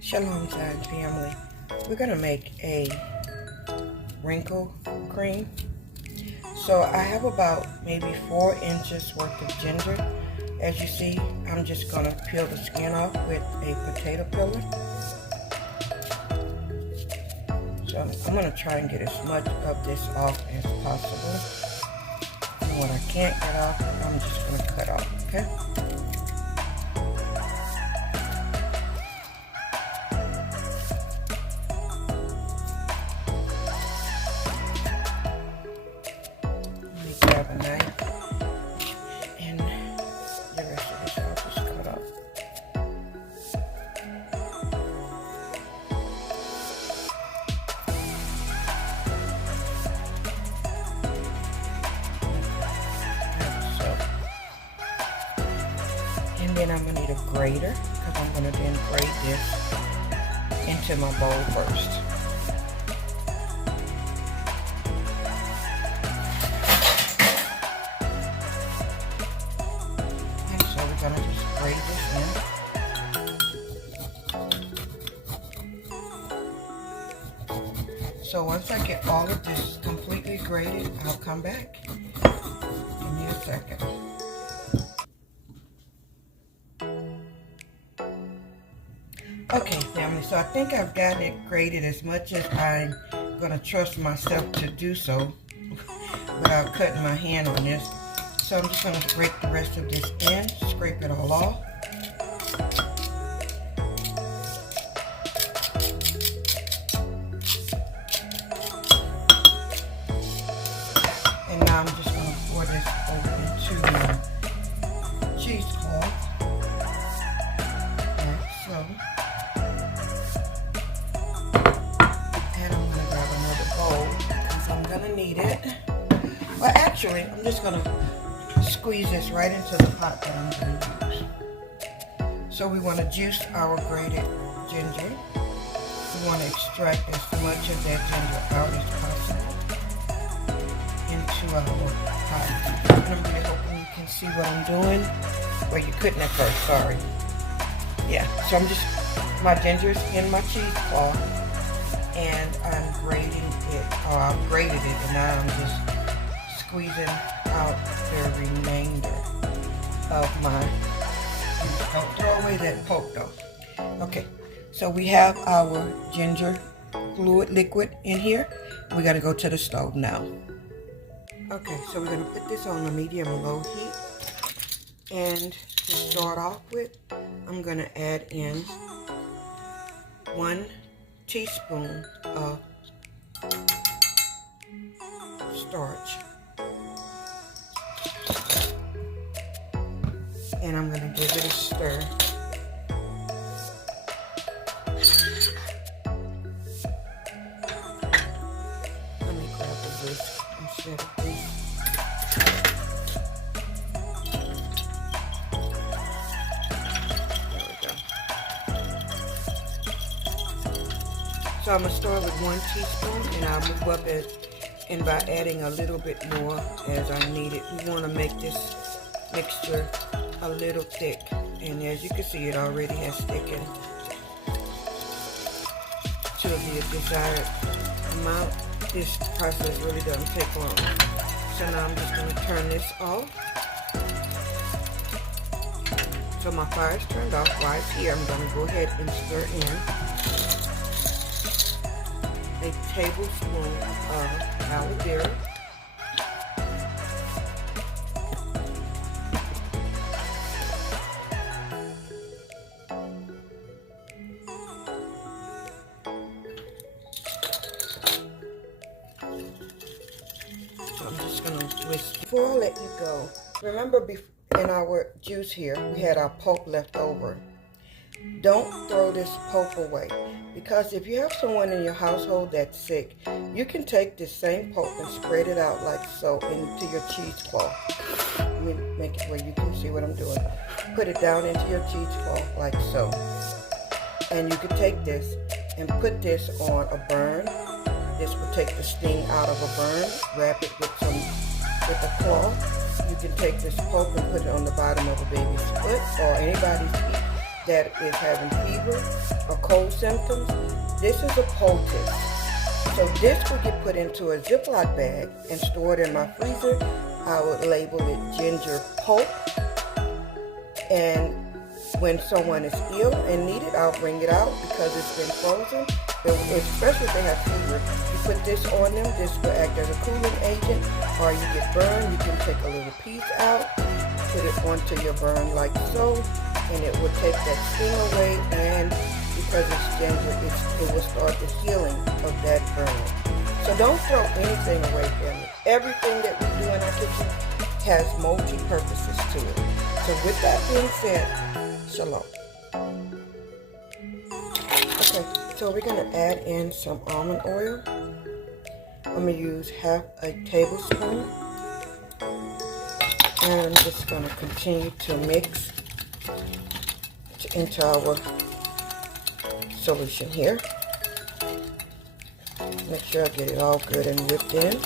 Shalom time family. We're going to make a wrinkle cream. So I have about maybe 4 inches worth of ginger. As you see, I'm just going to peel the skin off with a potato peeler. So I'm going to try and get as much of this off as possible. And what I can't get off, I'm just going to cut off, okay? Grab a knife and the rest of this I'll just cut off. So, and then I'm going to need a grater because I'm going to then grate this into my bowl first. I'm going to just grate this in. So once I get all of this completely grated, I'll come back. Give me a second. Okay, family, so I think I've got it grated as much as I'm going to trust myself to do so without cutting my hand on this. So I'm just going to break the rest of this in, scrape it all off. And now I'm just going to pour this over into my cheesecloth, like so. And I'm going to grab another bowl because I'm going to need it. Well, actually, I'm just going to squeeze this right into the pot that I'm going to use. So we want to juice our grated ginger. We want to extract as much of that ginger out as possible into our pot. And I'm really hoping you can see what I'm doing. Well, you couldn't at first, sorry. Yeah, so I'm just, my ginger's in my cheesecloth and I'm grating it, or I've grated it, and now I'm just squeezing out the remainder of my, don't throw away that pulp though. Okay, so we have our ginger fluid liquid in here. We got to go to the stove now. Okay, so we're going to put this on a medium-low heat, and to start off with, I'm going to add in 1 teaspoon of starch. And I'm going to give it a stir. Let me grab a whisk instead of this. There we go. So I'm going to start with 1 teaspoon, and I'll move up it, and by adding a little bit more as I need it. We want to make this mixture a little thick, and as you can see, it already has thickened to the desired amount. This process really doesn't take long. So now I'm just going to turn this off. So my fire is turned off. Right here, I'm going to go ahead and stir in a tablespoon of aloe vera. I'm just going to whisk. Before I let you go, remember in our juice here, we had our pulp left over. Don't throw this pulp away, because if you have someone in your household that's sick, you can take this same pulp and spread it out like so into your cheesecloth. Let me make it where you can see what I'm doing. Put it down into your cheesecloth like so. And you can take this and put this on a burn. This will take the sting out of a burn. Wrap it with a cloth. You can take this pulp and put it on the bottom of a baby's foot or anybody's feet. that is having fever or cold symptoms, this is a poultice. So this will get put into a Ziploc bag and stored in my freezer. I would label it ginger pulp. And when someone is ill and need it, I'll bring it out because it's been frozen. Especially if they have fever. You put this on them, this will act as a cooling agent. Or you get burned, you can take a little piece out, put it onto your burn like so, and it will take that sting away, and because it's ginger, it will start the healing of that burn. So don't throw anything away, family. Everything that we do in our kitchen has multi-purposes to it. So with that being said, shalom. Okay, so we're going to add in some almond oil. I'm going to use half a tablespoon. And I'm just going to continue to mix into our solution here. Make sure I get it all good and whipped in.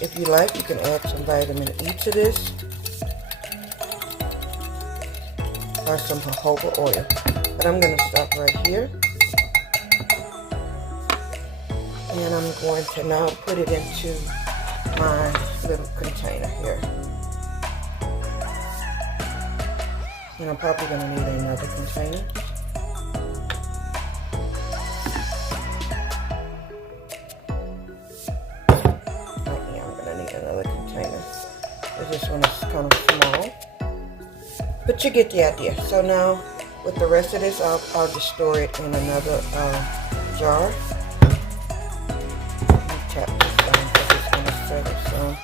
If you like, you can add some vitamin E to this, or some jojoba oil. But I'm going to stop right here. And I'm going to now put it into my little container here. And I'm probably going to need another container. This one is kind of small, but you get the idea. So now with the rest of this, I'll just store it in another jar. Let me tap this down because it's going to settle some.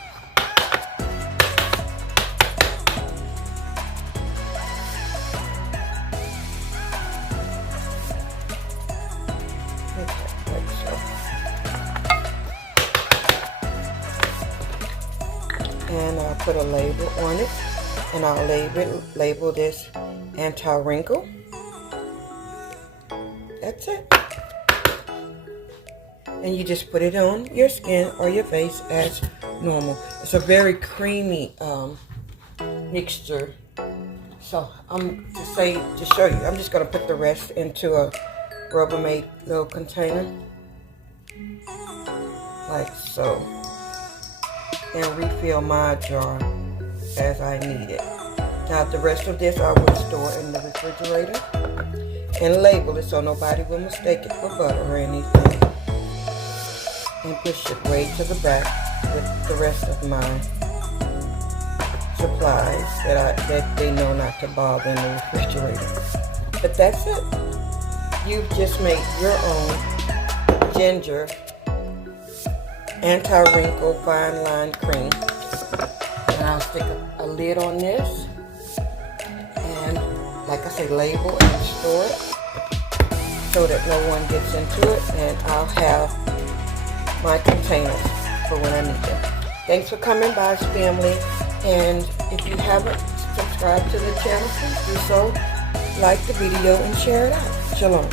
And I'll put a label on it, and I'll label this Anti-Wrinkle. That's it. And you just put it on your skin or your face as normal. It's a very creamy mixture. So to show you, I'm just going to put the rest into a Rubbermaid little container, like so. And refill my jar as I need it. Now the rest of this I will store in the refrigerator and label it so nobody will mistake it for butter or anything. And push it way to the back with the rest of my supplies that they know not to bother in the refrigerator. But that's it. You've just made your own ginger anti-wrinkle fine line cream. And I'll stick a lid on this, and like I say, label and store it so that no one gets into it, and I'll have my containers for when I need them. Thanks for coming by, family, and if you haven't subscribed to the channel, please do so. Like the video and share it out. Shalom.